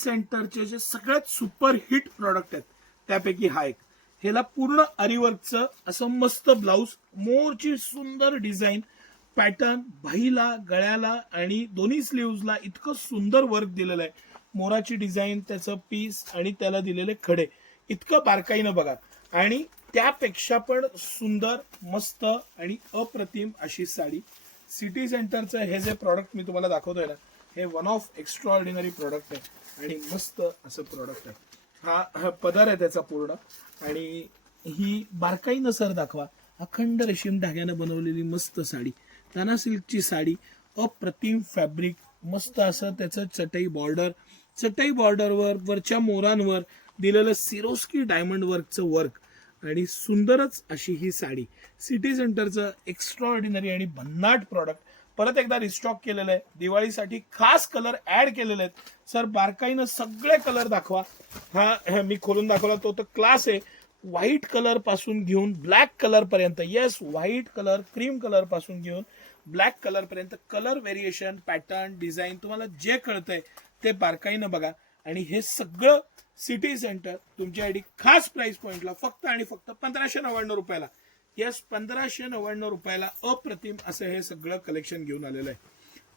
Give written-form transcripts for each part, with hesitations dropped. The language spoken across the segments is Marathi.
सेंटरचे जे सगळ्यात सुपर हिट प्रॉडक्ट आहेत त्यापैकी हा एक. ह्याला पूर्ण अरिवर्कचं असं मस्त ब्लाऊज, मोरची सुंदर डिझाईन, पॅटर्न, बाहीला, गळ्याला आणि दोन्ही स्लीव्हजला इतकं सुंदर वर्क दिलेलं आहे. मोराची डिझाईन, त्याचं पीस आणि त्याला दिलेले खडे इतकं बारकाईनं बघा. आणि त्यापेक्षा पण सुंदर, मस्त आणि अप्रतिम अशी साडी. सिटी सेंटरचं हे जे प्रॉडक्ट मी तुम्हाला दाखवतोय ना, हे वन ऑफ एक्स्ट्राऑर्डिनरी प्रॉडक्ट आहे आणि मस्त असं प्रॉडक्ट आहे. हा पदर आहे त्याचा पूर्ण, आणि ही बारकाईनं सर दाखवा. अखंड रेशीम धाग्यानं बनवलेली मस्त साडी, ताना सिल्कची साडी, अप्रतिम फॅब्रिक, मस्त असं त्याचं चटई बॉर्डर, चटई बॉर्डरवर वरच्या मोरांवर दिलेलं सिरोस्की डायमंड वर्कचं वर्क आणि सुंदरच अशी ही साडी. सिटी सेंटरचं एक्स्ट्राऑर्डिनरी आणि भन्नाट प्रॉडक्ट परत एकदा रिस्टॉक केलेलं आहे. दिवाळीसाठी खास कलर ऍड केलेले आहेत. सर बारकाईनं सगळे कलर दाखवा. हा मी खोलून दाखवला तो तर क्लास आहे. व्हाईट कलर पासून घेऊन ब्लॅक कलर पर्यंत, yes white colour, cream colour पासून घेऊन ब्लॅक कलर पर्यंत कलर व्हेरिएशन, पॅटर्न, डिझाईन तुम्हाला जे कळतंय ते बारकाईनं बघा. आणि हे सगळं सिटी सेंटर तुमच्यासाठी खास प्राइस पॉइंटला फक्त आणि फक्त 1599 रुपयाला. यस, 1599 रुपयाला अप्रतिम असं हे सगळं कलेक्शन घेऊन आलेलं आहे.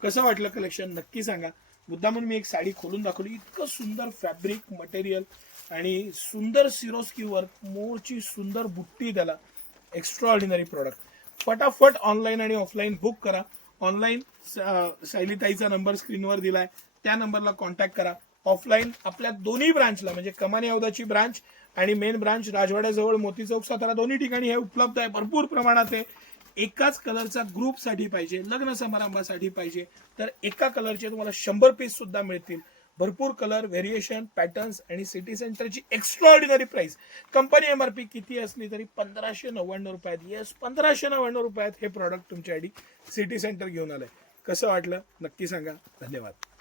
कसं वाटलं कलेक्शन नक्की सांगा. मुद्दामून मी एक साडी खोलून दाखवली. इतकं सुंदर फॅब्रिक, मटेरियल आणि सुंदर सिरोस्की वर्क, मोरची सुंदर बुट्टी, त्याला एक्स्ट्राऑर्डिनरी प्रॉडक्ट. फटाफट ऑनलाईन आणि ऑफलाईन बुक करा. ऑनलाईन शैलीताईचा नंबर स्क्रीनवर दिलाय, त्या नंबरला कॉन्टॅक्ट करा. ऑफलाईन आपल्या दोन्ही ब्रांचला म्हणजे कमानी औदाची ब्रांच आणि मेन ब्रांच राजवाड्याजवळ मोती चौक सातारा दोन्ही ठिकाणी हे उपलब्ध आहे. भरपूर प्रमाणात आहे. एकाच कलरचा ग्रुपसाठी पाहिजे, लग्न समारंभासाठी पाहिजे तर एका कलरचे तुम्हाला 100 पीस सुद्धा मिळतील. भरपूर कलर व्हेरिएशन, पॅटर्न्स आणि सिटी सेंटरची एक्स्ट्राऑर्डिनरी प्राइस. कंपनी एमआरपी किती असली तरी 1599 रुपयात, येस 1599 रुपयात हे प्रॉडक्ट तुमच्यासाठी सिटी सेंटर घेऊन आलंय. कसं वाटलं नक्की सांगा. धन्यवाद.